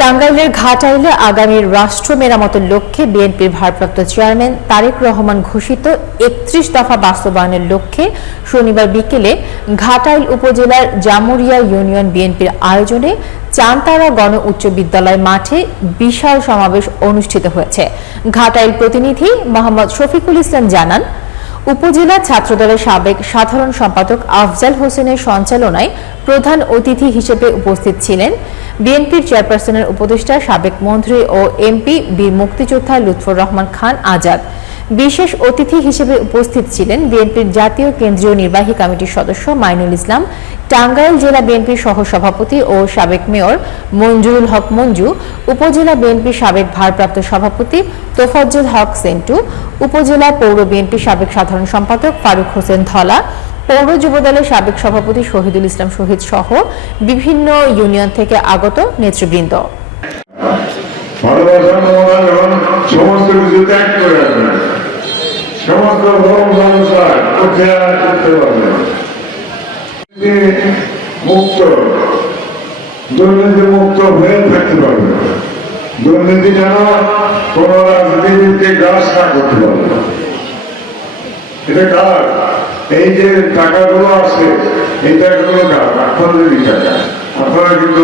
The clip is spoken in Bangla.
টাঙ্গাইলের ঘাটাইলে আগামীর রাষ্ট্র মেরামতের লক্ষ্যে বিএনপির ভারপ্রাপ্ত চেয়ারম্যান তারেক রহমান ঘোষিত একত্রিশ দফা বাস্তবায়নের লক্ষ্যে শনিবার বিকেলে ঘাটাইল উপজেলার জামুরিয়া ইউনিয়ন বিএনপির আয়োজনে চান্তারা গণ উচ্চ বিদ্যালয় মাঠে বিশাল সমাবেশ অনুষ্ঠিত হয়েছে। ঘাটাইল প্রতিনিধি মোহাম্মদ শফিকুল ইসলাম জানান, উপজেলা ছাত্রদলের সাবেক সাধারণ সম্পাদক আফজাল হোসেনের সঞ্চালনায় প্রধান অতিথি হিসেবে উপস্থিত ছিলেন বিএনপির চেয়ারপারসনের উপদেষ্টা সাবেক মন্ত্রী ও এমপি বীর মুক্তিযোদ্ধা লুৎফর রহমান খান আজাদ। বিশেষ অতিথি হিসেবে উপস্থিত ছিলেন বিএনপির জাতীয় কেন্দ্রীয় নির্বাহী কমিটির সদস্য মাইনুল ইসলাম, টাঙ্গাইল জেলা বিএনপির সহসভাপতি ও সাবেক মেয়র মঞ্জুরুল হক মঞ্জু, উপজেলা বিএনপির সাবেক ভারপ্রাপ্ত সভাপতি তোফাজ্জুল হক সেন্টু, উপজেলা পৌর বিএনপির সাবেক সাধারণ সম্পাদক ফারুক হোসেন ধলা পৌর যুবদলের সাবেক সভাপতি শহীদুল ইসলাম শহীদ সহ বিভিন্ন ইউনিয়ন থেকে আগত নেতৃবৃন্দ। মুক্ত মুক্ত এটা কার? এই যে টাকাগুলো আছে এই টাকাগুলো কার আপনাদেরই টাকা আপনারা কিন্তু